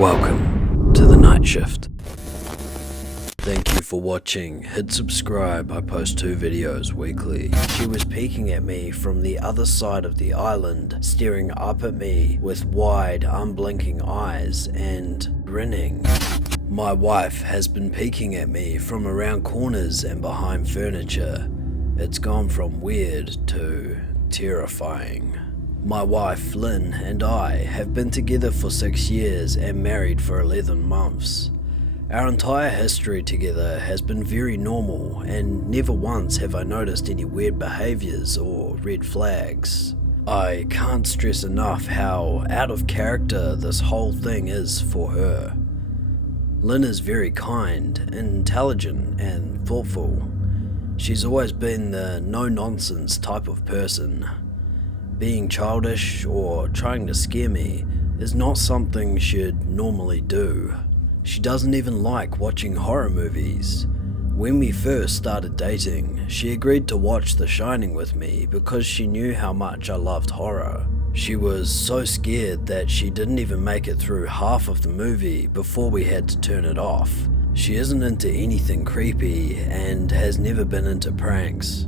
Welcome to the night shift. Thank you for watching. Hit subscribe. I post 2 videos weekly. She was peeking at me from the other side of the island, staring up at me with wide, unblinking eyes and grinning. My wife has been peeking at me from around corners and behind furniture. It's gone from weird to terrifying. My wife, Lynn, and I have been together for 6 years and married for 11 months. Our entire history together has been very normal, and never once have I noticed any weird behaviours or red flags. I can't stress enough how out of character this whole thing is for her. Lynn is very kind, intelligent, and thoughtful. She's always been the no-nonsense type of person. Being childish or trying to scare me is not something she'd normally do. She doesn't even like watching horror movies. When we first started dating, she agreed to watch The Shining with me because she knew how much I loved horror. She was so scared that she didn't even make it through half of the movie before we had to turn it off. She isn't into anything creepy and has never been into pranks.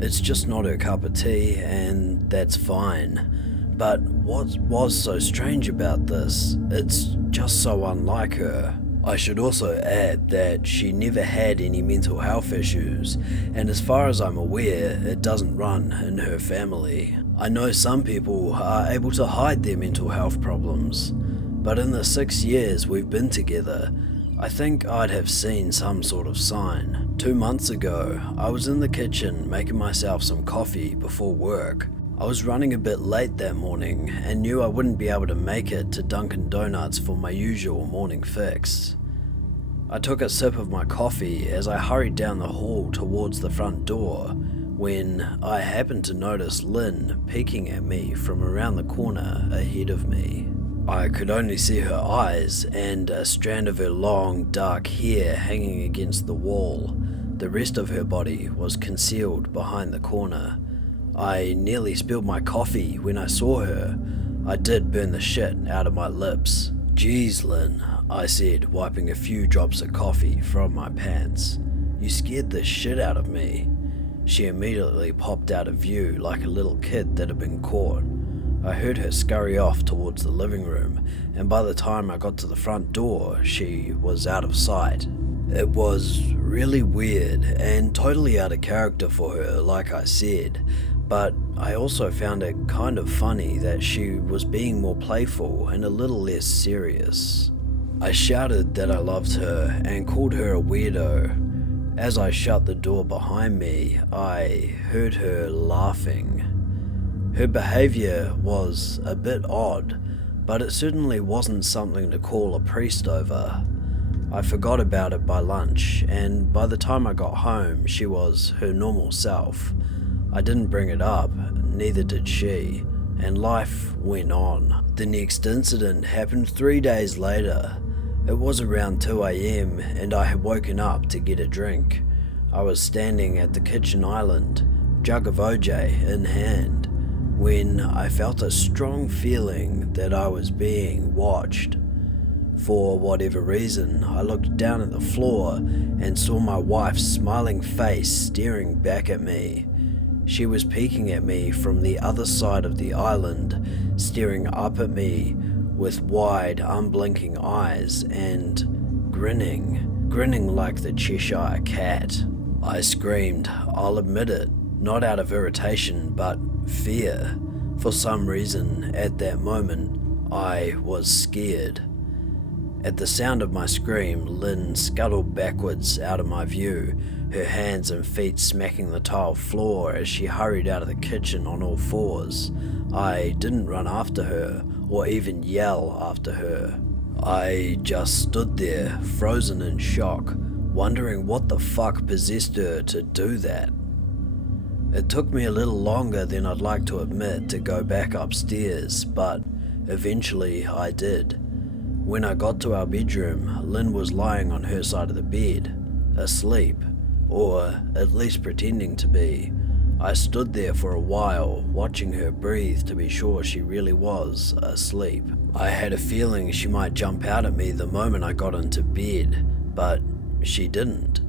It's just not her cup of tea, and that's fine. But what was so strange about this? It's just so unlike her. I should also add that she never had any mental health issues, and as far as I'm aware, it doesn't run in her family. I know some people are able to hide their mental health problems, but in the 6 years we've been together, I think I'd have seen some sort of sign. 2 months ago, I was in the kitchen making myself some coffee before work. I was running a bit late that morning and knew I wouldn't be able to make it to Dunkin' Donuts for my usual morning fix. I took a sip of my coffee as I hurried down the hall towards the front door when I happened to notice Lynn peeking at me from around the corner ahead of me. I could only see her eyes and a strand of her long, dark hair hanging against the wall. The rest of her body was concealed behind the corner. I nearly spilled my coffee when I saw her. I did burn the shit out of my lips. "Geez, Lynn," I said, wiping a few drops of coffee from my pants. "You scared the shit out of me." She immediately popped out of view like a little kid that had been caught. I heard her scurry off towards the living room, and by the time I got to the front door, she was out of sight. It was really weird and totally out of character for her, like I said, but I also found it kind of funny that she was being more playful and a little less serious. I shouted that I loved her and called her a weirdo. As I shut the door behind me, I heard her laughing. Her behaviour was a bit odd, but it certainly wasn't something to call a priest over. I forgot about it by lunch, and by the time I got home, she was her normal self. I didn't bring it up, neither did she, and life went on. The next incident happened 3 days later. It was around 2 AM, and I had woken up to get a drink. I was standing at the kitchen island, jug of OJ in hand, when I felt a strong feeling that I was being watched. For whatever reason, I looked down at the floor and saw my wife's smiling face staring back at me. She was peeking at me from the other side of the island, staring up at me with wide, unblinking eyes and grinning like the Cheshire Cat. I screamed, I'll admit it, not out of irritation, but fear. For some reason, at that moment, I was scared. At the sound of my scream, Lynn scuttled backwards out of my view, her hands and feet smacking the tile floor as she hurried out of the kitchen on all fours. I didn't run after her, or even yell after her. I just stood there, frozen in shock, wondering what the fuck possessed her to do that. It took me a little longer than I'd like to admit to go back upstairs, but eventually I did. When I got to our bedroom, Lynn was lying on her side of the bed, asleep, or at least pretending to be. I stood there for a while, watching her breathe to be sure she really was asleep. I had a feeling she might jump out at me the moment I got into bed, but she didn't.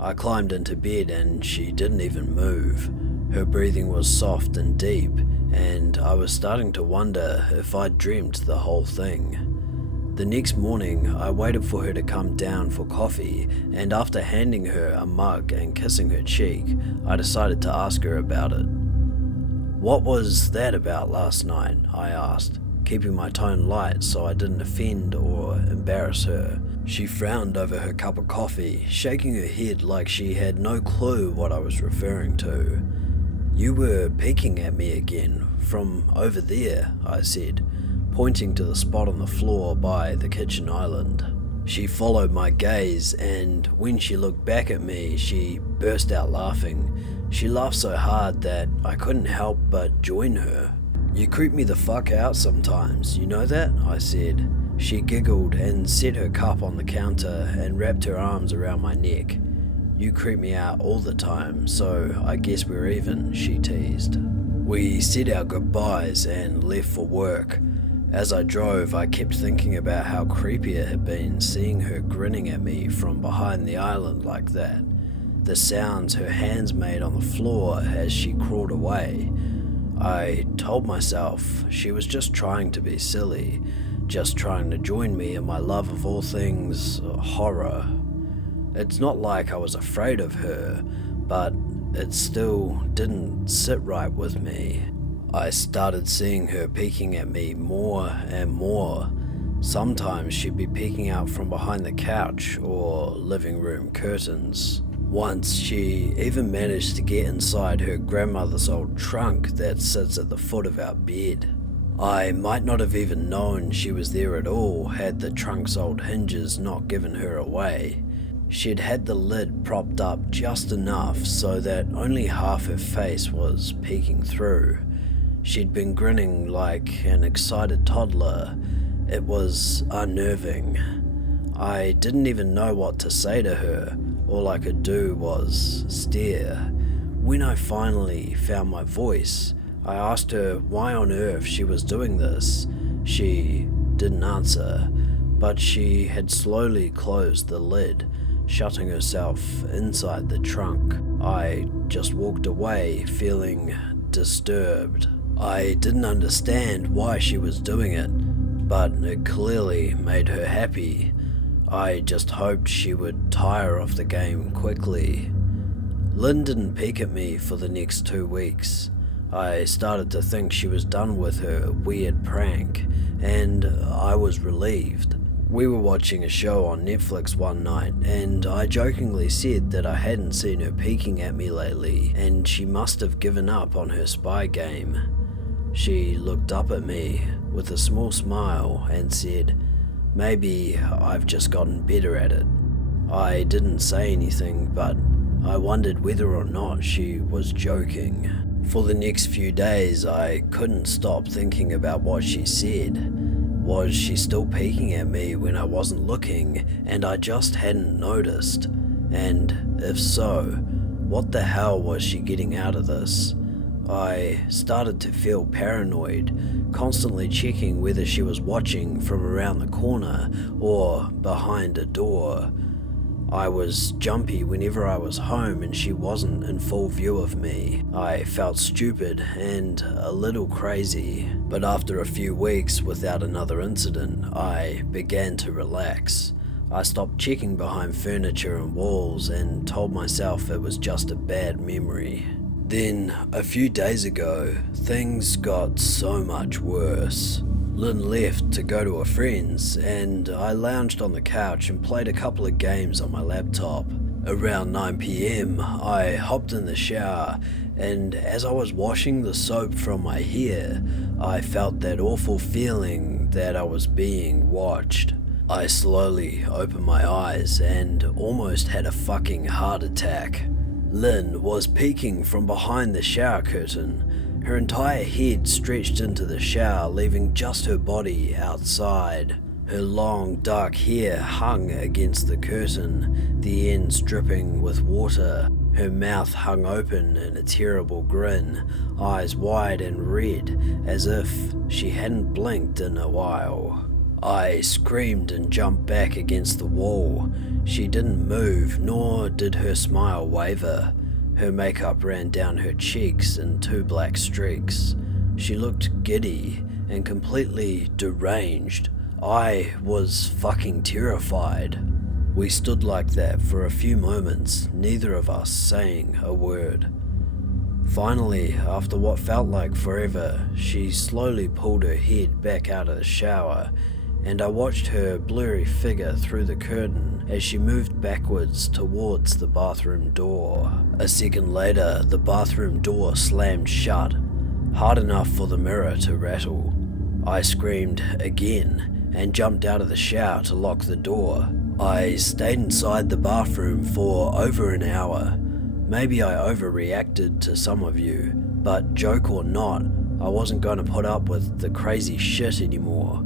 I climbed into bed and she didn't even move. Her breathing was soft and deep, and I was starting to wonder if I'd dreamt the whole thing. The next morning, I waited for her to come down for coffee, and after handing her a mug and kissing her cheek, I decided to ask her about it. "What was that about last night?" I asked, keeping my tone light so I didn't offend or embarrass her. She frowned over her cup of coffee, shaking her head like she had no clue what I was referring to. "You were peeking at me again, from over there," I said, pointing to the spot on the floor by the kitchen island. She followed my gaze, and when she looked back at me, she burst out laughing. She laughed so hard that I couldn't help but join her. "You creep me the fuck out sometimes, you know that?" I said. She giggled and set her cup on the counter and wrapped her arms around my neck. "You creep me out all the time, so I guess we're even," she teased. We said our goodbyes and left for work. As I drove, I kept thinking about how creepy it had been seeing her grinning at me from behind the island like that. The sounds her hands made on the floor as she crawled away. I told myself she was just trying to be silly, just trying to join me in my love of all things horror. It's not like I was afraid of her, but it still didn't sit right with me. I started seeing her peeking at me more and more. Sometimes she'd be peeking out from behind the couch or living room curtains. Once she even managed to get inside her grandmother's old trunk that sits at the foot of our bed. I might not have even known she was there at all had the trunk's old hinges not given her away. She'd had the lid propped up just enough so that only half her face was peeking through. She'd been grinning like an excited toddler. It was unnerving. I didn't even know what to say to her. All I could do was stare. When I finally found my voice, I asked her why on earth she was doing this. She didn't answer, but she had slowly closed the lid, shutting herself inside the trunk. I just walked away, feeling disturbed. I didn't understand why she was doing it, but it clearly made her happy. I just hoped she would tire of the game quickly. Lynn didn't peek at me for the next 2 weeks. I started to think she was done with her weird prank, and I was relieved. We were watching a show on Netflix one night, and I jokingly said that I hadn't seen her peeking at me lately, and she must have given up on her spy game. She looked up at me with a small smile and said, "Maybe I've just gotten better at it." I didn't say anything, but I wondered whether or not she was joking. For the next few days, I couldn't stop thinking about what she said. Was she still peeking at me when I wasn't looking and I just hadn't noticed? And if so, what the hell was she getting out of this? I started to feel paranoid, constantly checking whether she was watching from around the corner or behind a door. I was jumpy whenever I was home and she wasn't in full view of me. I felt stupid and a little crazy, but after a few weeks without another incident, I began to relax. I stopped checking behind furniture and walls and told myself it was just a bad memory. Then, a few days ago, things got so much worse. Lynn left to go to a friend's, and I lounged on the couch and played a couple of games on my laptop. Around 9 PM, I hopped in the shower, and as I was washing the soap from my hair, I felt that awful feeling that I was being watched. I slowly opened my eyes and almost had a fucking heart attack. Lynn was peeking from behind the shower curtain. Her entire head stretched into the shower, leaving just her body outside. Her long, dark hair hung against the curtain, the ends dripping with water. Her mouth hung open in a terrible grin, eyes wide and red, as if she hadn't blinked in a while. I screamed and jumped back against the wall. She didn't move, nor did her smile waver. Her makeup ran down her cheeks in 2 black streaks. She looked giddy and completely deranged. I was fucking terrified. We stood like that for a few moments, neither of us saying a word. Finally, after what felt like forever, she slowly pulled her head back out of the shower, and I watched her blurry figure through the curtain as she moved backwards towards the bathroom door. A second later, the bathroom door slammed shut, hard enough for the mirror to rattle. I screamed again and jumped out of the shower to lock the door. I stayed inside the bathroom for over an hour. Maybe I overreacted to some of you, but joke or not, I wasn't going to put up with the crazy shit anymore.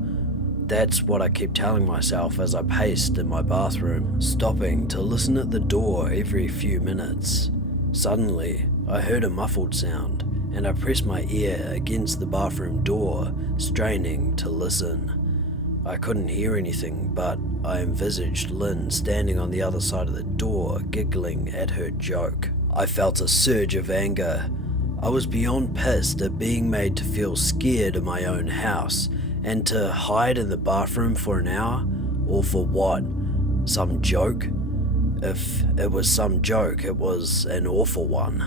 That's what I kept telling myself as I paced in my bathroom, stopping to listen at the door every few minutes. Suddenly, I heard a muffled sound, and I pressed my ear against the bathroom door, straining to listen. I couldn't hear anything, but I envisaged Lynn standing on the other side of the door, giggling at her joke. I felt a surge of anger. I was beyond pissed at being made to feel scared in my own house, and to hide in the bathroom for an hour? Or for what? Some joke? If it was some joke, it was an awful one.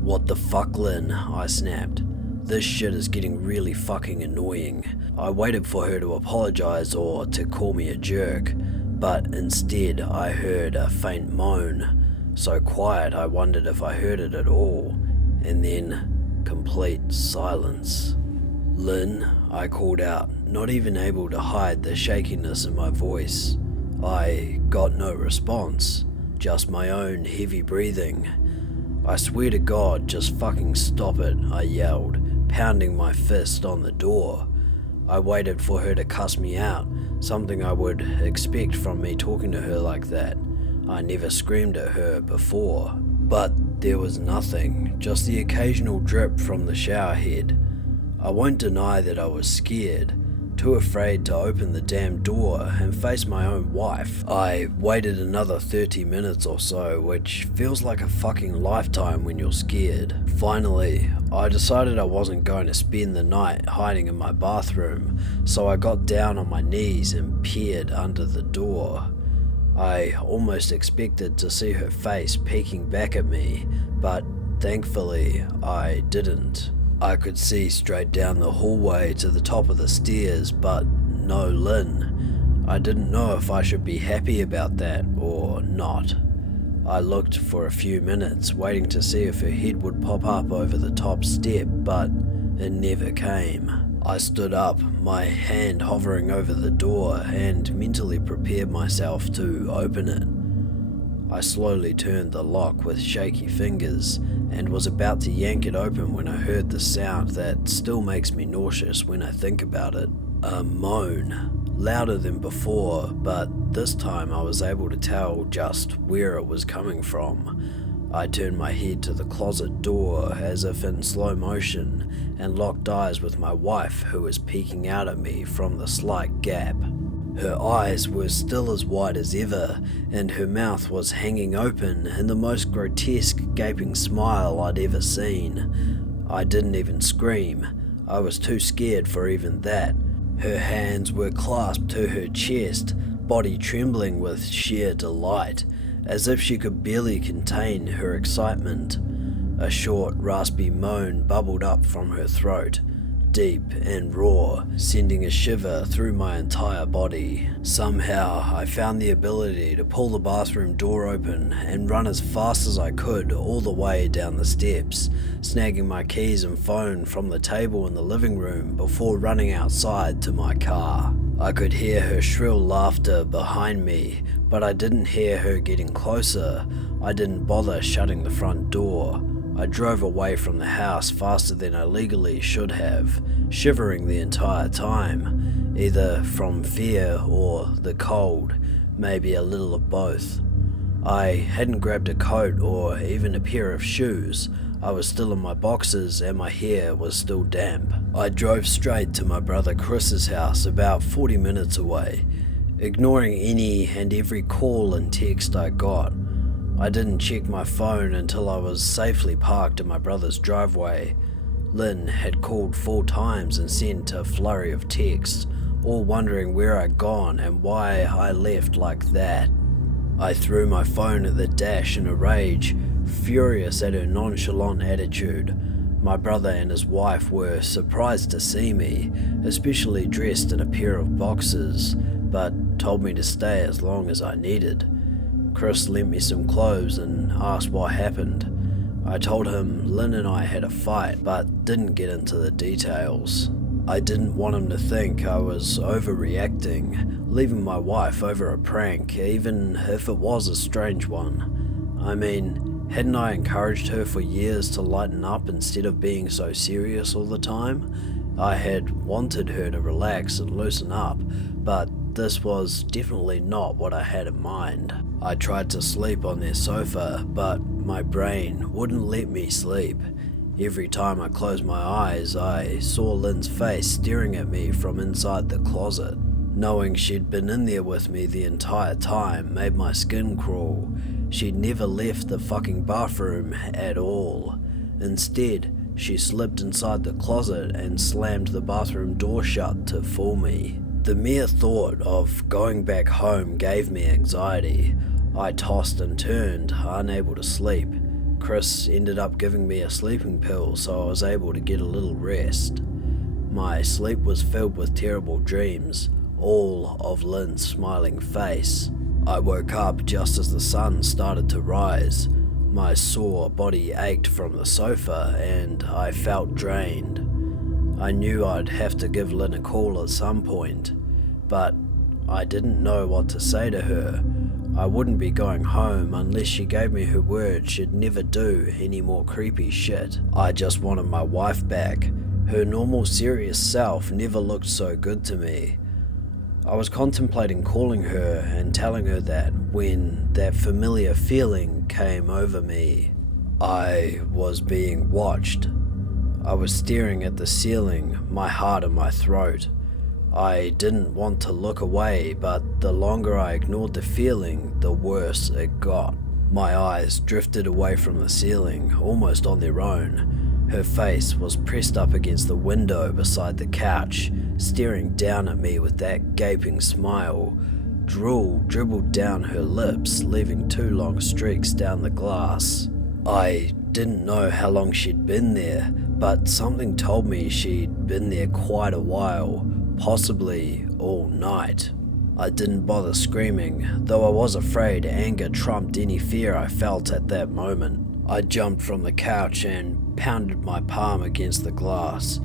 What the fuck, Lynn? I snapped. This shit is getting really fucking annoying. I waited for her to apologize or to call me a jerk, but instead I heard a faint moan, so quiet I wondered if I heard it at all, and then complete silence. Lynn, I called out, not even able to hide the shakiness in my voice. I got no response, just my own heavy breathing. I swear to God, just fucking stop it, I yelled, pounding my fist on the door. I waited for her to cuss me out, something I would expect from me talking to her like that. I never screamed at her before. But there was nothing, just the occasional drip from the shower head. I won't deny that I was scared, too afraid to open the damn door and face my own wife. I waited another 30 minutes or so, which feels like a fucking lifetime when you're scared. Finally, I decided I wasn't going to spend the night hiding in my bathroom, so I got down on my knees and peered under the door. I almost expected to see her face peeking back at me, but thankfully I didn't. I could see straight down the hallway to the top of the stairs, but no Lynn. I didn't know if I should be happy about that or not. I looked for a few minutes, waiting to see if her head would pop up over the top step, but it never came. I stood up, my hand hovering over the door, and mentally prepared myself to open it. I slowly turned the lock with shaky fingers and was about to yank it open when I heard the sound that still makes me nauseous when I think about it. A moan, louder than before, but this time I was able to tell just where it was coming from. I turned my head to the closet door as if in slow motion and locked eyes with my wife, who was peeking out at me from the slight gap. Her eyes were still as wide as ever, and her mouth was hanging open in the most grotesque gaping smile I'd ever seen. I didn't even scream. I was too scared for even that. Her hands were clasped to her chest, body trembling with sheer delight, as if she could barely contain her excitement. A short, raspy moan bubbled up from her throat, deep and raw, sending a shiver through my entire body. Somehow, I found the ability to pull the bathroom door open and run as fast as I could all the way down the steps, snagging my keys and phone from the table in the living room before running outside to my car. I could hear her shrill laughter behind me, but I didn't hear her getting closer. I didn't bother shutting the front door. I drove away from the house faster than I legally should have, shivering the entire time, either from fear or the cold, maybe a little of both. I hadn't grabbed a coat or even a pair of shoes. I was still in my boxers and my hair was still damp. I drove straight to my brother Chris's house about 40 minutes away, ignoring any and every call and text I got. I didn't check my phone until I was safely parked in my brother's driveway. Lynn had called 4 times and sent a flurry of texts, all wondering where I'd gone and why I left like that. I threw my phone at the dash in a rage, furious at her nonchalant attitude. My brother and his wife were surprised to see me, especially dressed in a pair of boxers, but told me to stay as long as I needed. Chris lent me some clothes and asked what happened. I told him Lynn and I had a fight, but didn't get into the details. I didn't want him to think I was overreacting, leaving my wife over a prank, even if it was a strange one. I mean, hadn't I encouraged her for years to lighten up instead of being so serious all the time? I had wanted her to relax and loosen up, but this was definitely not what I had in mind. I tried to sleep on their sofa, but my brain wouldn't let me sleep. Every time I closed my eyes, I saw Lynn's face staring at me from inside the closet. Knowing she'd been in there with me the entire time made my skin crawl. She'd never left the fucking bathroom at all. Instead, she slipped inside the closet and slammed the bathroom door shut to fool me. The mere thought of going back home gave me anxiety. I tossed and turned, unable to sleep. Chris ended up giving me a sleeping pill so I was able to get a little rest. My sleep was filled with terrible dreams, all of Lynn's smiling face. I woke up just as the sun started to rise. My sore body ached from the sofa and I felt drained. I knew I'd have to give Lynn a call at some point, but I didn't know what to say to her. I wouldn't be going home unless she gave me her word she'd never do any more creepy shit. I just wanted my wife back. Her normal serious self never looked so good to me. I was contemplating calling her and telling her that when that familiar feeling came over me. I was being watched. I was staring at the ceiling, my heart in my throat. I didn't want to look away, but the longer I ignored the feeling, the worse it got. My eyes drifted away from the ceiling, almost on their own. Her face was pressed up against the window beside the couch, staring down at me with that gaping smile. Drool dribbled down her lips, leaving 2 long streaks down the glass. I didn't know how long she'd been there, but something told me she'd been there quite a while. Possibly all night. I didn't bother screaming, though I was afraid anger trumped any fear I felt at that moment. I jumped from the couch and pounded my palm against the glass.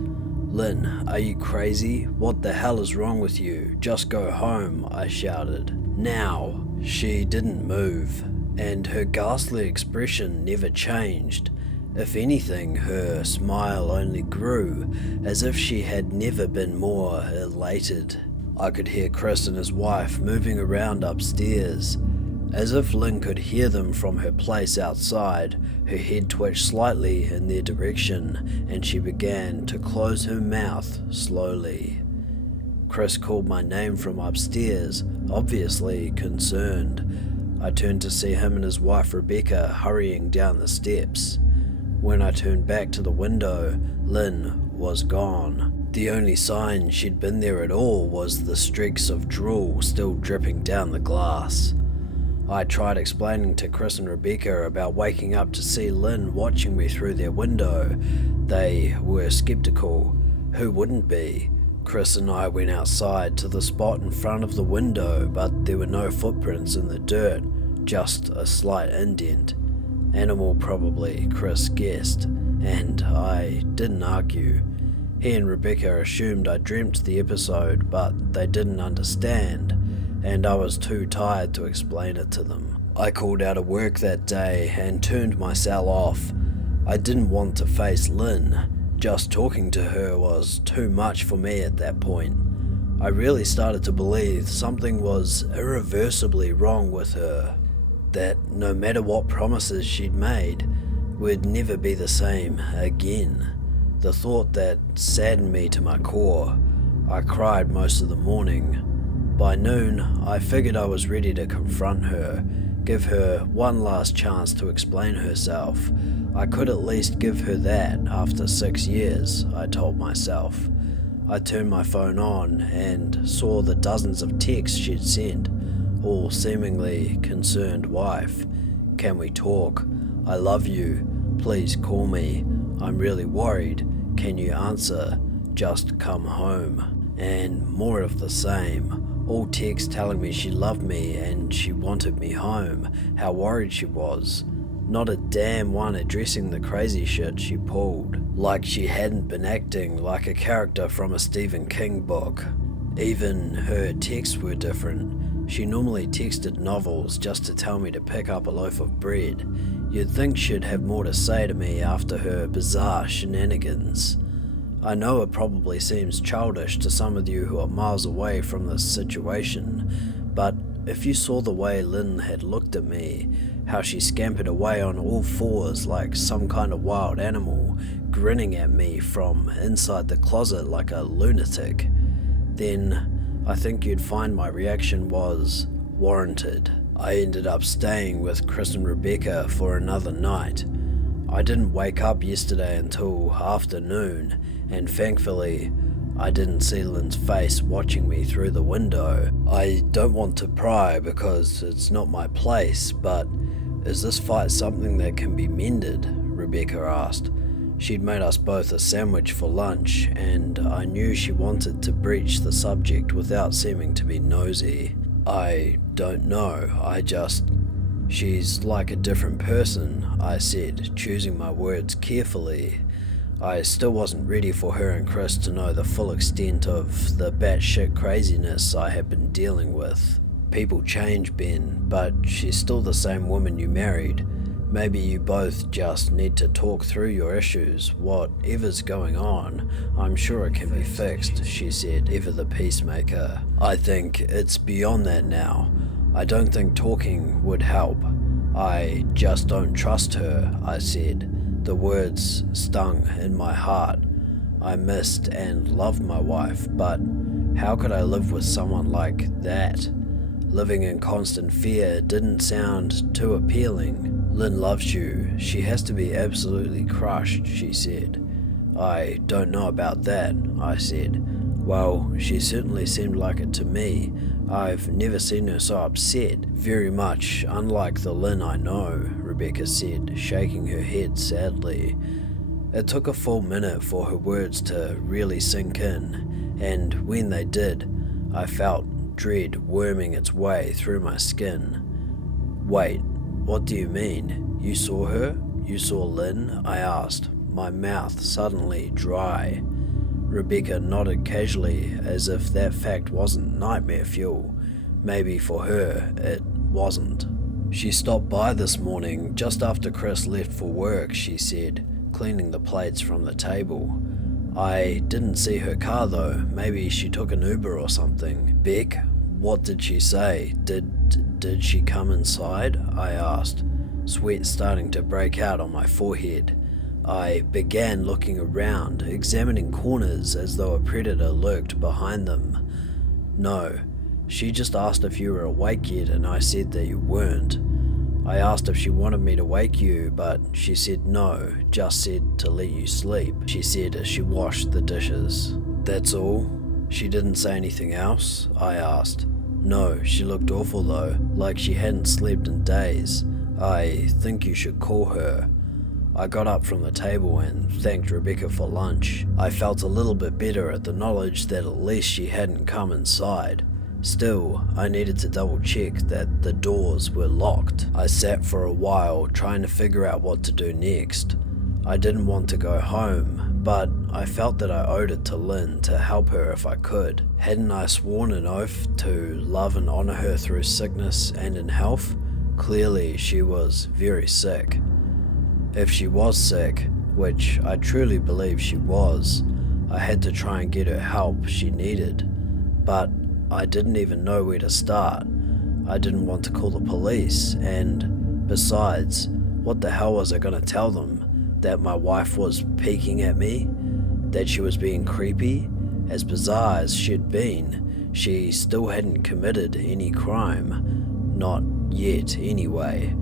"Lynn, are you crazy? What the hell is wrong with you? Just go home," I shouted. "Now!" She didn't move, and her ghastly expression never changed. If anything, her smile only grew, as if she had never been more elated. I could hear Chris and his wife moving around upstairs. As if Lynn could hear them from her place outside, her head twitched slightly in their direction, and she began to close her mouth slowly. Chris called my name from upstairs, obviously concerned. I turned to see him and his wife Rebecca hurrying down the steps. When I turned back to the window, Lynn was gone. The only sign she'd been there at all was the streaks of drool still dripping down the glass. I tried explaining to Chris and Rebecca about waking up to see Lynn watching me through their window. They were skeptical. Who wouldn't be? Chris and I went outside to the spot in front of the window, but there were no footprints in the dirt, just a slight indent. Animal probably, Chris guessed, and I didn't argue. He and Rebecca assumed I dreamt the episode, but they didn't understand, and I was too tired to explain it to them. I called out of work that day and turned my cell off. I didn't want to face Lynn. Just talking to her was too much for me at that point. I really started to believe something was irreversibly wrong with her. that no matter what promises she'd made, would never be the same again. The thought that saddened me to my core. I cried most of the morning. By noon, I figured I was ready to confront her, give her one last chance to explain herself. I could at least give her that after 6 years, I told myself. I turned my phone on and saw the dozens of texts she'd sent, all seemingly concerned. Wife, can we talk? I love you. Please call me. I'm really worried. Can you answer? Just come home. And more of the same. All texts telling me she loved me and she wanted me home, how worried she was. Not a damn one addressing the crazy shit she pulled, like she hadn't been acting like a character from a Stephen King book. Even her texts were different. She normally texted novels just to tell me to pick up a loaf of bread. You'd think she'd have more to say to me after her bizarre shenanigans. I know it probably seems childish to some of you who are miles away from this situation, but if you saw the way Lynn had looked at me, how she scampered away on all fours like some kind of wild animal, grinning at me from inside the closet like a lunatic, then I think you'd find my reaction was warranted. I ended up staying with Chris and Rebecca for another night. I didn't wake up yesterday until afternoon, and thankfully, I didn't see Lynn's face watching me through the window. I don't want to pry because it's not my place, but is this fight something that can be mended? Rebecca asked. She'd made us both a sandwich for lunch, and I knew she wanted to breach the subject without seeming to be nosy. I don't know, she's like a different person, I said, choosing my words carefully. I still wasn't ready for her and Chris to know the full extent of the batshit craziness I had been dealing with. People change, Ben, but she's still the same woman you married. Maybe you both just need to talk through your issues. Whatever's going on, I'm sure it can be fixed, she said, ever the peacemaker. I think it's beyond that now. I don't think talking would help. I just don't trust her, I said. The words stung in my heart. I missed and loved my wife, but how could I live with someone like that? Living in constant fear didn't sound too appealing. Lynn loves you. She has to be absolutely crushed, she said. I don't know about that, I said. Well, she certainly seemed like it to me. I've never seen her so upset, very much unlike the Lynn I know, Rebecca said, shaking her head sadly. It took a full minute for her words to really sink in, and when they did, I felt dread worming its way through my skin. Wait, what do you mean? You saw her? You saw Lynn? I asked, my mouth suddenly dry. Rebecca nodded casually, as if that fact wasn't nightmare fuel. Maybe for her, it wasn't. She stopped by this morning, just after Chris left for work, she said, cleaning the plates from the table. I didn't see her car though. Maybe she took an Uber or something. Beck, what did she say? Did she come inside? I asked, sweat starting to break out on my forehead. I began looking around, examining corners as though a predator lurked behind them. No, she just asked if you were awake yet, and I said that you weren't. I asked if she wanted me to wake you, but she said no, just said to let you sleep, she said as she washed the dishes. That's all? She didn't say anything else? I asked. No, she looked awful though, like she hadn't slept in days. I think you should call her. I got up from the table and thanked Rebecca for lunch. I felt a little bit better at the knowledge that at least she hadn't come inside. Still, I needed to double check that the doors were locked. I sat for a while trying to figure out what to do next. I didn't want to go home, but I felt that I owed it to Lynn to help her if I could. Hadn't I sworn an oath to love and honor her through sickness and in health? Clearly, she was very sick. If she was sick, which I truly believe she was, I had to try and get her help she needed, but I didn't even know where to start. I didn't want to call the police, and besides, what the hell was I gonna tell them? That my wife was peeking at me? That she was being creepy? As bizarre as she'd been, she still hadn't committed any crime. Not yet, anyway.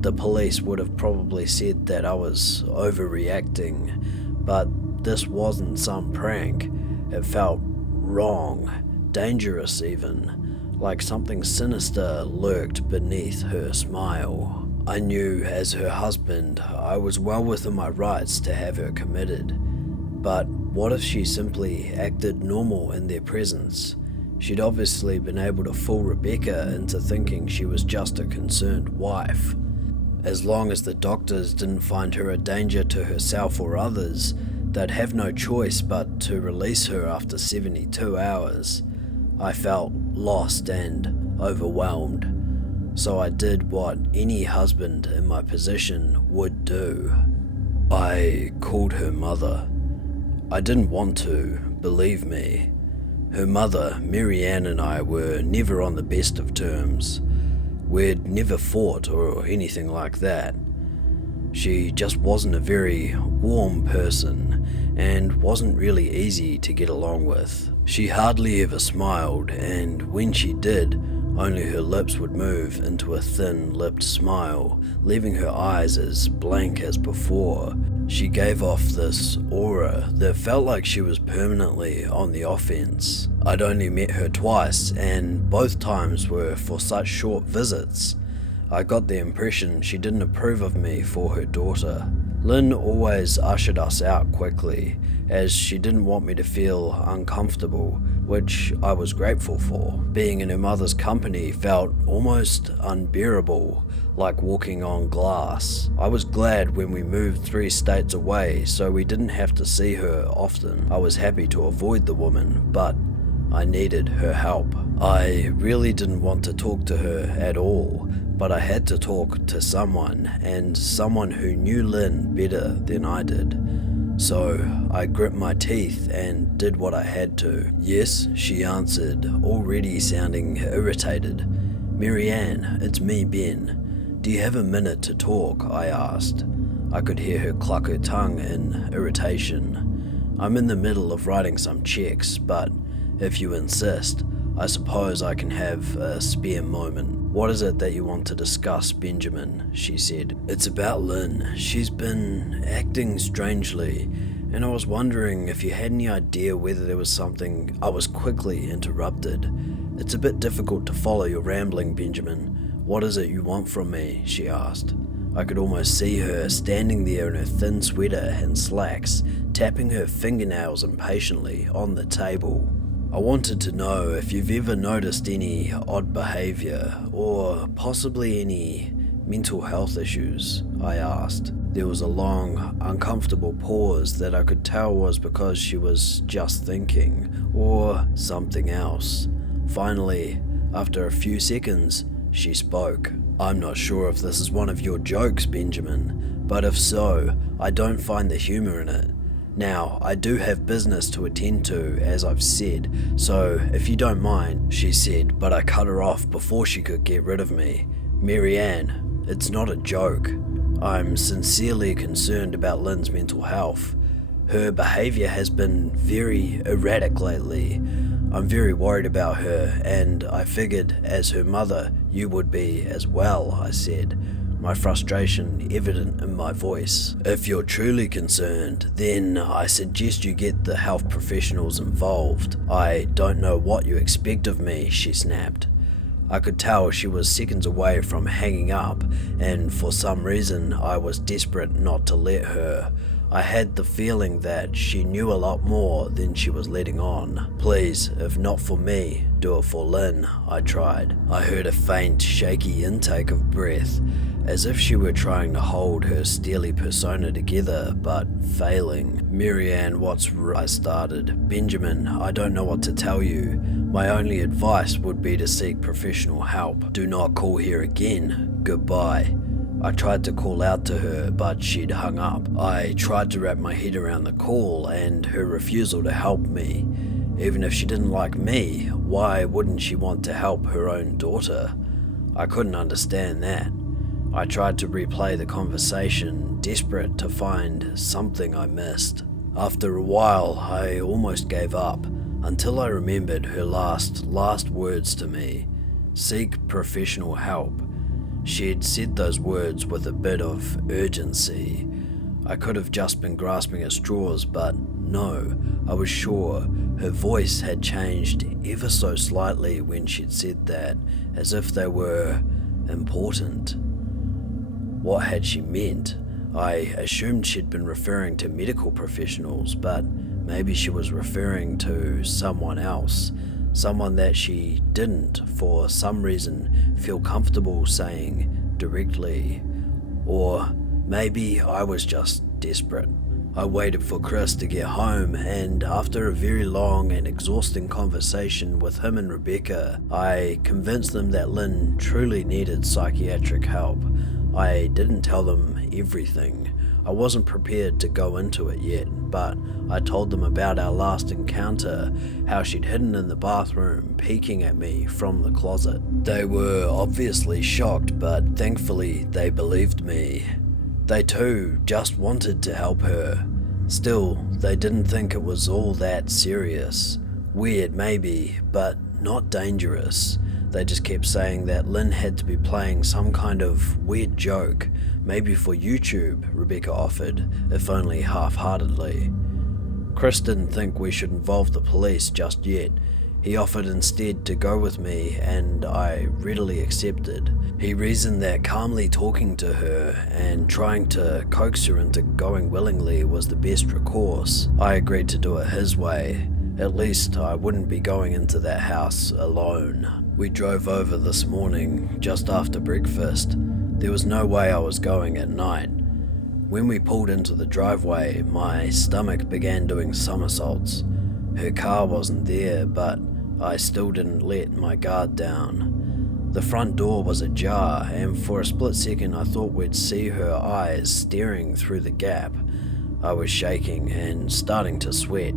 The police would have probably said that I was overreacting, but this wasn't some prank. It felt wrong, dangerous even, like something sinister lurked beneath her smile. I knew as her husband I was well within my rights to have her committed, but what if she simply acted normal in their presence? She'd obviously been able to fool Rebecca into thinking she was just a concerned wife. As long as the doctors didn't find her a danger to herself or others, they'd have no choice but to release her after 72 hours. I felt lost and overwhelmed. So I did what any husband in my position would do. I called her mother. I didn't want to, believe me. Her mother, Marianne, and I were never on the best of terms. We'd never fought or anything like that. She just wasn't a very warm person and wasn't really easy to get along with. She hardly ever smiled, and when she did, only her lips would move into a thin-lipped smile, leaving her eyes as blank as before. She gave off this aura that felt like she was permanently on the offense. I'd only met her twice, and both times were for such short visits. I got the impression she didn't approve of me for her daughter. Lynn always ushered us out quickly, as she didn't want me to feel uncomfortable, which I was grateful for. Being in her mother's company felt almost unbearable, like walking on glass. I was glad when we moved 3 states away so we didn't have to see her often. I was happy to avoid the woman, but I needed her help. I really didn't want to talk to her at all, but I had to talk to someone, and someone who knew Lynn better than I did. So I gripped my teeth and did what I had to. "Yes," she answered, already sounding irritated. "Marianne, it's me, Ben. Do you have a minute to talk?" I asked. I could hear her cluck her tongue in irritation. "I'm in the middle of writing some checks, but if you insist, I suppose I can have a spare moment." "What is it that you want to discuss, Benjamin?" she said. "It's about Lynn. She's been acting strangely, and I was wondering if you had any idea whether there was something." I was quickly interrupted. "It's a bit difficult to follow your rambling, Benjamin. What is it you want from me?" she asked. I could almost see her standing there in her thin sweater and slacks, tapping her fingernails impatiently on the table. "I wanted to know if you've ever noticed any odd behaviour, or possibly any mental health issues," I asked. There was a long, uncomfortable pause that I could tell was because she was just thinking, or something else. Finally, after a few seconds, she spoke. "I'm not sure if this is one of your jokes, Benjamin, but if so, I don't find the humour in it. Now, I do have business to attend to, as I've said, so if you don't mind," she said, but I cut her off before she could get rid of me. "Marianne, it's not a joke. I'm sincerely concerned about Lynn's mental health. Her behaviour has been very erratic lately. I'm very worried about her, and I figured as her mother you would be as well," I said, my frustration evident in my voice. "If you're truly concerned, then I suggest you get the health professionals involved. I don't know what you expect of me," she snapped. I could tell she was seconds away from hanging up, and for some reason I was desperate not to let her. I had the feeling that she knew a lot more than she was letting on. "Please, if not for me, do it for Lynn," I tried. I heard a faint, shaky intake of breath, as if she were trying to hold her steely persona together, but failing. "Marianne, I started. "Benjamin, I don't know what to tell you. My only advice would be to seek professional help. Do not call here again. Goodbye." I tried to call out to her, but she'd hung up. I tried to wrap my head around the call and her refusal to help me. Even if she didn't like me, why wouldn't she want to help her own daughter? I couldn't understand that. I tried to replay the conversation, desperate to find something I missed. After a while, I almost gave up, until I remembered her last words to me. Seek professional help. She had said those words with a bit of urgency. I could have just been grasping at straws, but no, I was sure her voice had changed ever so slightly when she'd said that, as if they were important. What had she meant? I assumed she'd been referring to medical professionals, but maybe she was referring to someone else, someone that she didn't, for some reason, feel comfortable saying directly. Or maybe I was just desperate. I waited for Chris to get home, and after a very long and exhausting conversation with him and Rebecca, I convinced them that Lynn truly needed psychiatric help. I didn't tell them everything. I wasn't prepared to go into it yet, but I told them about our last encounter, how she'd hidden in the bathroom, peeking at me from the closet. They were obviously shocked, but thankfully they believed me. They too just wanted to help her. Still, they didn't think it was all that serious. Weird maybe, but not dangerous. They just kept saying that Lynn had to be playing some kind of weird joke, maybe for YouTube, Rebecca offered, if only half-heartedly. Chris didn't think we should involve the police just yet. He offered instead to go with me, and I readily accepted. He reasoned that calmly talking to her and trying to coax her into going willingly was the best recourse. I agreed to do it his way. At least I wouldn't be going into that house alone. We drove over this morning, just after breakfast. There was no way I was going at night. When we pulled into the driveway, my stomach began doing somersaults. Her car wasn't there, but I still didn't let my guard down. The front door was ajar, and for a split second I thought we'd see her eyes staring through the gap. I was shaking and starting to sweat.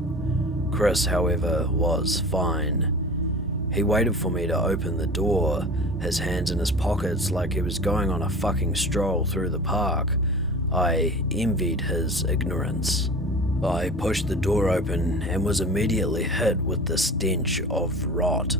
Chris, however, was fine. He waited for me to open the door, his hands in his pockets like he was going on a fucking stroll through the park. I envied his ignorance. I pushed the door open and was immediately hit with the stench of rot.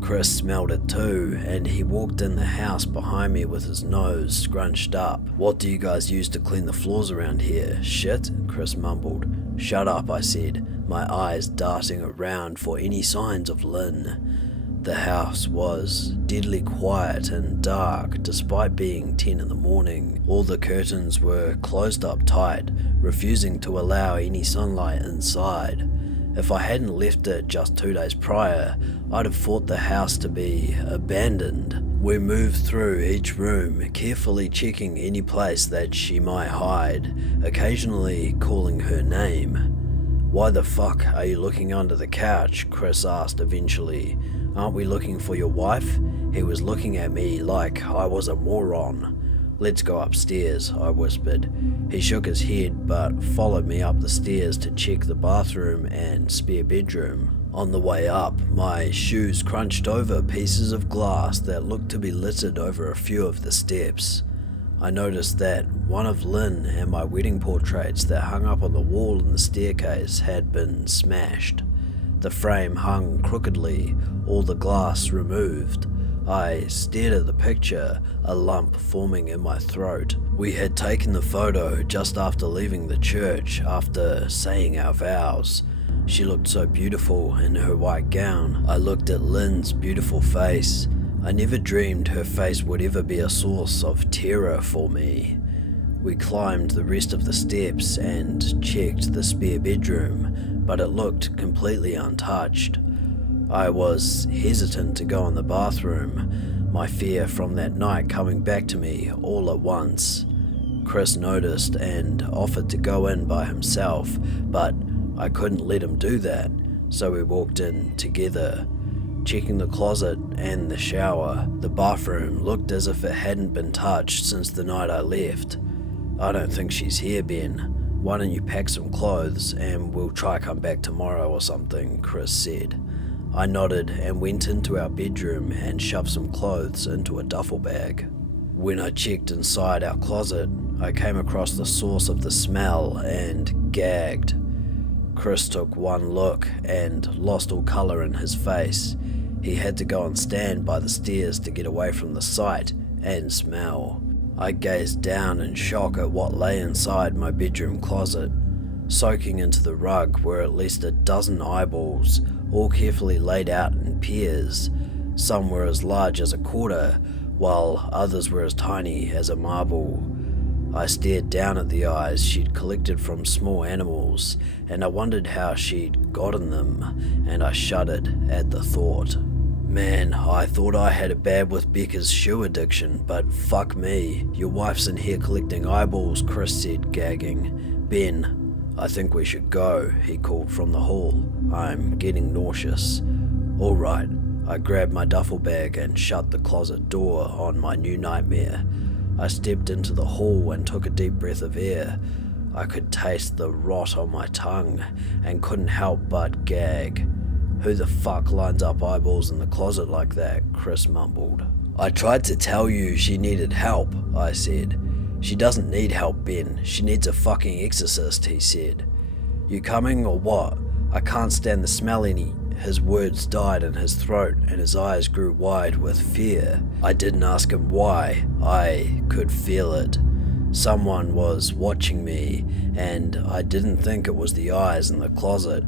Chris smelled it too, and he walked in the house behind me with his nose scrunched up. "What do you guys use to clean the floors around here? Shit?" Chris mumbled. "Shut up," I said, my eyes darting around for any signs of Lynn. The house was deadly quiet and dark despite being 10 in the morning. All the curtains were closed up tight, refusing to allow any sunlight inside. If I hadn't left it just 2 days prior, I'd have thought the house to be abandoned. We moved through each room, carefully checking any place that she might hide, occasionally calling her name. "Why the fuck are you looking under the couch?" Chris asked eventually. "Aren't we looking for your wife?" He was looking at me like I was a moron. "Let's go upstairs," I whispered. He shook his head but followed me up the stairs to check the bathroom and spare bedroom. On the way up, my shoes crunched over pieces of glass that looked to be littered over a few of the steps. I noticed that one of Lynn and my wedding portraits that hung up on the wall in the staircase had been smashed. The frame hung crookedly, all the glass removed. I stared at the picture, a lump forming in my throat. We had taken the photo just after leaving the church, after saying our vows. She looked so beautiful in her white gown. I looked at Lynn's beautiful face. I never dreamed her face would ever be a source of terror for me. We climbed the rest of the steps and checked the spare bedroom, but it looked completely untouched. I was hesitant to go in the bathroom, my fear from that night coming back to me all at once. Chris noticed and offered to go in by himself, but I couldn't let him do that, so we walked in together. Checking the closet and the shower, the bathroom looked as if it hadn't been touched since the night I left. "I don't think she's here, Ben. Why don't you pack some clothes and we'll try come back tomorrow or something," Chris said. I nodded and went into our bedroom and shoved some clothes into a duffel bag. When I checked inside our closet, I came across the source of the smell and gagged. Chris took one look and lost all colour in his face. He had to go and stand by the stairs to get away from the sight and smell. I gazed down in shock at what lay inside my bedroom closet. Soaking into the rug were at least a dozen eyeballs, all carefully laid out in pairs. Some were as large as a quarter, while others were as tiny as a marble. I stared down at the eyes she'd collected from small animals, and I wondered how she'd gotten them, and I shuddered at the thought. Man, I thought I had it bad with Becca's shoe addiction, but fuck me. Your wife's in here collecting eyeballs, Chris said, gagging. Ben, I think we should go, he called from the hall. I'm getting nauseous. All right. I grabbed my duffel bag and shut the closet door on my new nightmare. I stepped into the hall and took a deep breath of air. I could taste the rot on my tongue and couldn't help but gag. Who the fuck lines up eyeballs in the closet like that? Chris mumbled. I tried to tell you she needed help, I said. She doesn't need help, Ben. She needs a fucking exorcist, he said. You coming or what? I can't stand the smell any. His words died in his throat and his eyes grew wide with fear. I didn't ask him why. I could feel it. Someone was watching me, and I didn't think it was the eyes in the closet.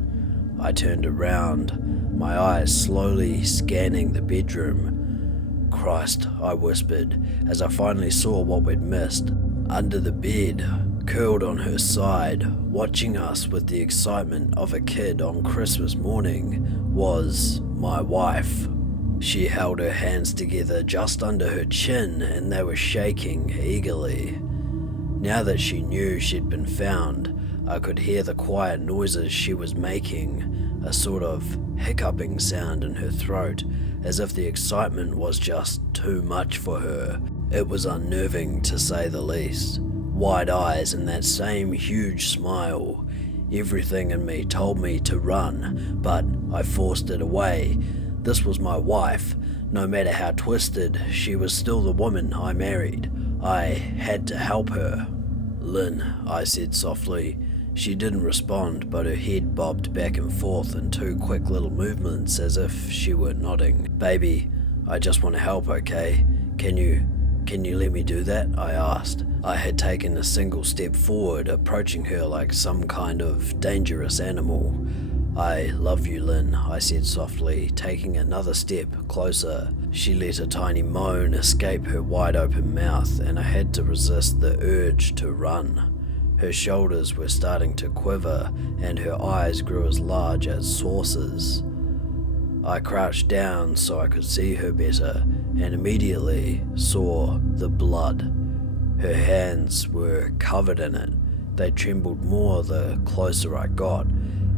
I turned around, my eyes slowly scanning the bedroom. Christ, I whispered, as I finally saw what we'd missed. Under the bed, curled on her side, watching us with the excitement of a kid on Christmas morning, was my wife. She held her hands together just under her chin and they were shaking eagerly. Now that she knew she'd been found, I could hear the quiet noises she was making, a sort of hiccuping sound in her throat, as if the excitement was just too much for her. It was unnerving to say the least. Wide eyes and that same huge smile. Everything in me told me to run, but I forced it away. This was my wife. No matter how twisted, she was still the woman I married. I had to help her. Lynn, I said softly. She didn't respond, but her head bobbed back and forth in two quick little movements as if she were nodding. Baby, I just want to help, okay? Can you let me do that? I asked. I had taken a single step forward, approaching her like some kind of dangerous animal. I love you, Lynn, I said softly, taking another step closer. She let a tiny moan escape her wide-open mouth, and I had to resist the urge to run. Her shoulders were starting to quiver, and her eyes grew as large as saucers. I crouched down so I could see her better, and immediately saw the blood. Her hands were covered in it. They trembled more the closer I got,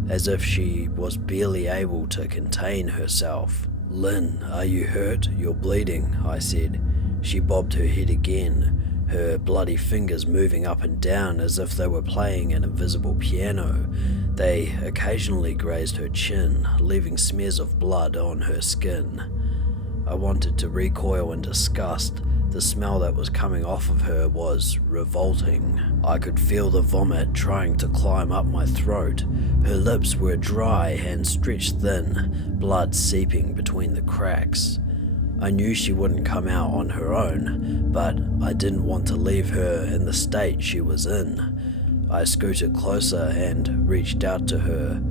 as if she was barely able to contain herself. Lynn, are you hurt? You're bleeding, I said. She bobbed her head again, her bloody fingers moving up and down as if they were playing an invisible piano. They occasionally grazed her chin, leaving smears of blood on her skin. I wanted to recoil in disgust. The smell that was coming off of her was revolting. I could feel the vomit trying to climb up my throat. Her lips were dry and stretched thin, blood seeping between the cracks. I knew she wouldn't come out on her own, but I didn't want to leave her in the state she was in. I scooted closer and reached out to her.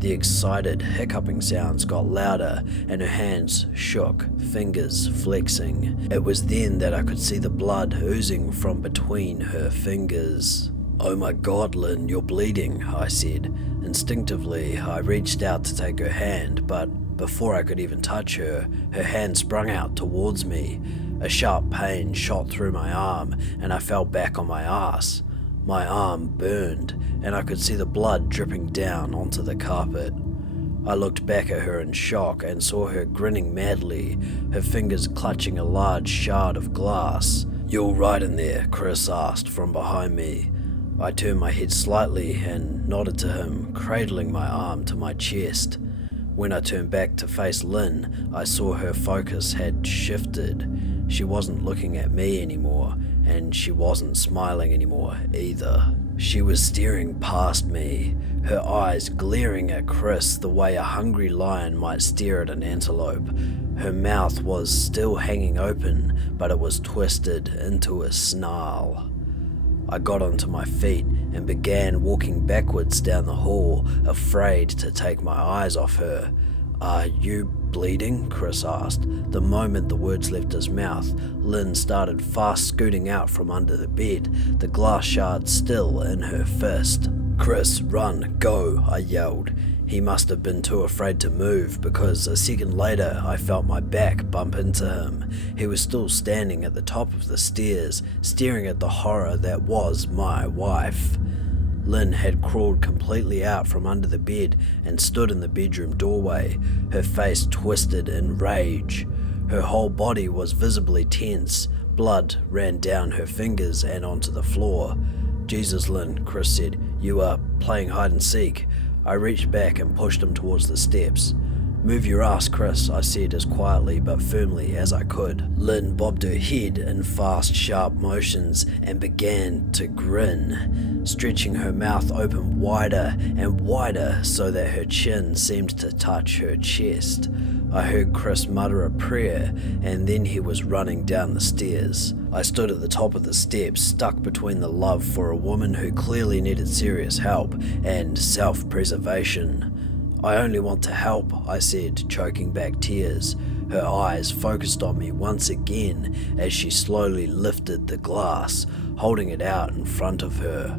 The excited hiccuping sounds got louder and her hands shook, fingers flexing. It was then that I could see the blood oozing from between her fingers. Oh my God, Lynn, you're bleeding, I said. Instinctively, I reached out to take her hand, but before I could even touch her, her hand sprung out towards me. A sharp pain shot through my arm and I fell back on my ass. My arm burned, and I could see the blood dripping down onto the carpet. I looked back at her in shock and saw her grinning madly, her fingers clutching a large shard of glass. You all right in there? Chris asked from behind me. I turned my head slightly and nodded to him, cradling my arm to my chest. When I turned back to face Lynn, I saw her focus had shifted. She wasn't looking at me anymore, and she wasn't smiling anymore either. She was staring past me, her eyes glaring at Chris the way a hungry lion might stare at an antelope. Her mouth was still hanging open, but it was twisted into a snarl. I got onto my feet and began walking backwards down the hall, afraid to take my eyes off her. "Are you bleeding?" Chris asked. The moment the words left his mouth, Lynn started fast scooting out from under the bed, the glass shard still in her fist. "Chris, run, go," I yelled. He must have been too afraid to move, because a second later I felt my back bump into him. He was still standing at the top of the stairs, staring at the horror that was my wife. Lynn had crawled completely out from under the bed and stood in the bedroom doorway, her face twisted in rage. Her whole body was visibly tense. Blood ran down her fingers and onto the floor. "Jesus, Lynn," Chris said, "you are playing hide and seek." I reached back and pushed him towards the steps. "Move your ass, Chris," I said as quietly but firmly as I could. Lynn bobbed her head in fast, sharp motions and began to grin, stretching her mouth open wider and wider so that her chin seemed to touch her chest. I heard Chris mutter a prayer, and then he was running down the stairs. I stood at the top of the steps, stuck between the love for a woman who clearly needed serious help and self-preservation. "I only want to help," I said, choking back tears. Her eyes focused on me once again as she slowly lifted the glass, holding it out in front of her.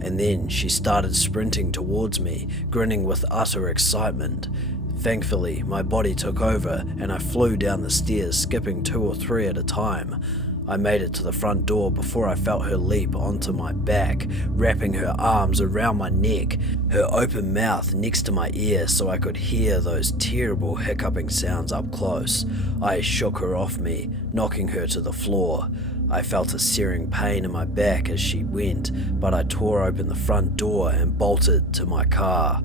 And then she started sprinting towards me, grinning with utter excitement. Thankfully, my body took over and I flew down the stairs, skipping 2 or 3 at a time. I made it to the front door before I felt her leap onto my back, wrapping her arms around my neck, her open mouth next to my ear so I could hear those terrible hiccuping sounds up close. I shook her off me, knocking her to the floor. I felt a searing pain in my back as she went, but I tore open the front door and bolted to my car.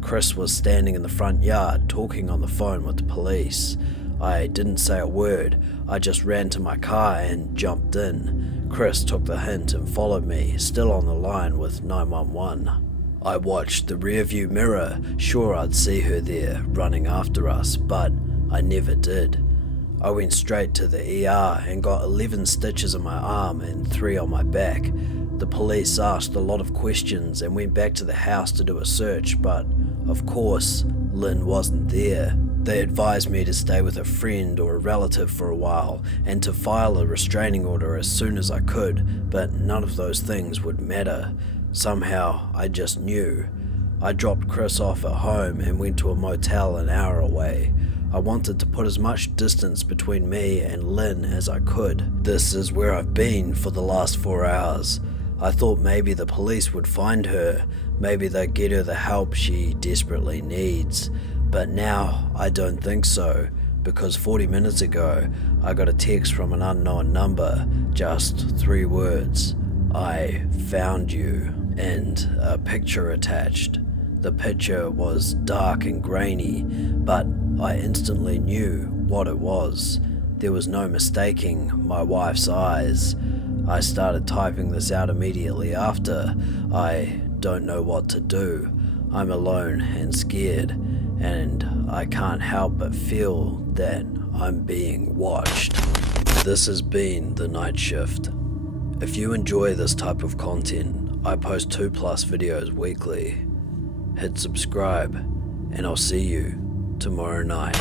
Chris was standing in the front yard talking on the phone with the police. I didn't say a word. I just ran to my car and jumped in. Chris took the hint and followed me, still on the line with 911. I watched the rearview mirror, sure I'd see her there, running after us, but I never did. I went straight to the ER and got 11 stitches on my arm and 3 on my back. The police asked a lot of questions and went back to the house to do a search, but of course, Lynn wasn't there. They advised me to stay with a friend or a relative for a while and to file a restraining order as soon as I could, but none of those things would matter. Somehow, I just knew. I dropped Chris off at home and went to a motel an hour away. I wanted to put as much distance between me and Lynn as I could. This is where I've been for the last 4 hours. I thought maybe the police would find her, maybe they'd get her the help she desperately needs. But now I don't think so, because 40 minutes ago I got a text from an unknown number, just 3 words: "I found you," and a picture attached. The picture was dark and grainy, but I instantly knew what it was. There was no mistaking my wife's eyes. I started typing this out immediately after. I don't know what to do. I'm alone and scared, and I can't help but feel that I'm being watched. This has been The Night Shift. If you enjoy this type of content, I post 2+ videos weekly. Hit subscribe, and I'll see you tomorrow night.